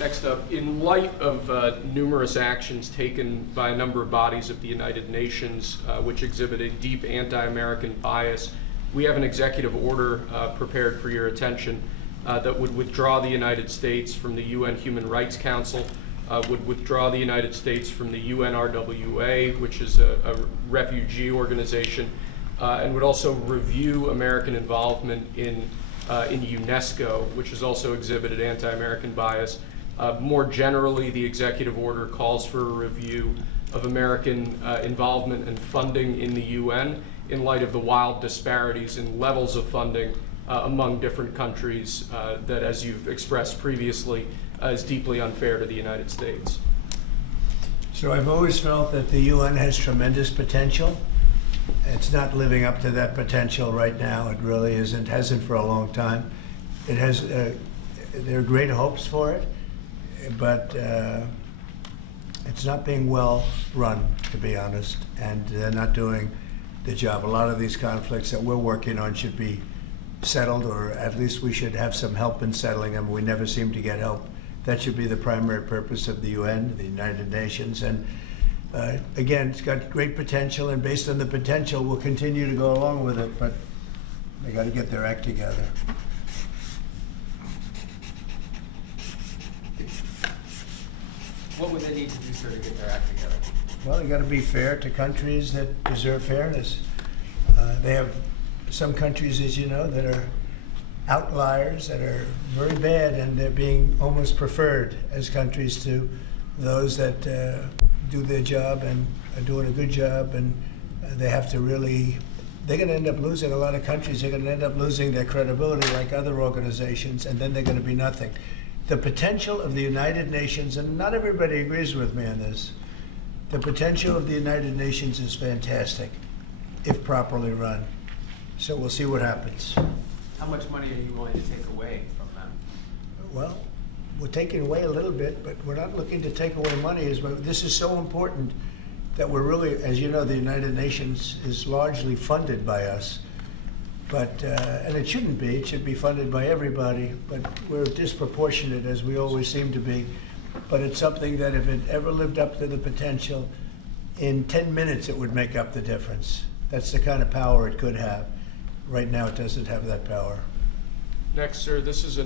Next up, in light of numerous actions taken by a number of bodies of the United Nations which exhibit a deep anti-American bias, we have an executive order prepared for your attention that would withdraw the United States from the UN Human Rights Council, would withdraw the United States from the UNRWA, which is a refugee organization, and would also review American involvement in UNESCO, which has also exhibited anti-American bias. More generally, the executive order calls for a review of American involvement and funding in the UN in light of the wild disparities in levels of funding among different countries that, as you've expressed previously, is deeply unfair to the United States. So I've always felt that the UN has tremendous potential. It's not living up to that potential right now. It really isn't, hasn't for a long time. It has, there are great hopes for it, but it's not being well run, to be honest, and they're not doing the job. A lot of these conflicts that we're working on should be settled, or at least we should have some help in settling them. We never seem to get help. That should be the primary purpose of the UN, the United Nations. And again, it's got great potential, and based on the potential, we'll continue to go along with it, but they got to get their act together. What would they need to do, sir, to get their act together? Well, you got to be fair to countries that deserve fairness. They have some countries, as you know, that are outliers, that are very bad, and they're being almost preferred as countries to those that do their job and are doing a good job, and they have to really, they're going to end up losing, a lot of countries are going to end up losing their credibility like other organizations, and then they're going to be nothing. The potential of the United Nations, and not everybody agrees with me on this, the potential of the United Nations is fantastic if properly run. So we'll see what happens. How much money are you willing to take away from them? Well, we're taking away a little bit, but we're not looking to take away money. This is so important that we're really, as you know, the United Nations is largely funded by us. But, and it shouldn't be, it should be funded by everybody, but we're disproportionate, as we always seem to be. But it's something that if it ever lived up to the potential, in 10 minutes it would make up the difference. That's the kind of power it could have. Right now it doesn't have that power. Next, sir, this is a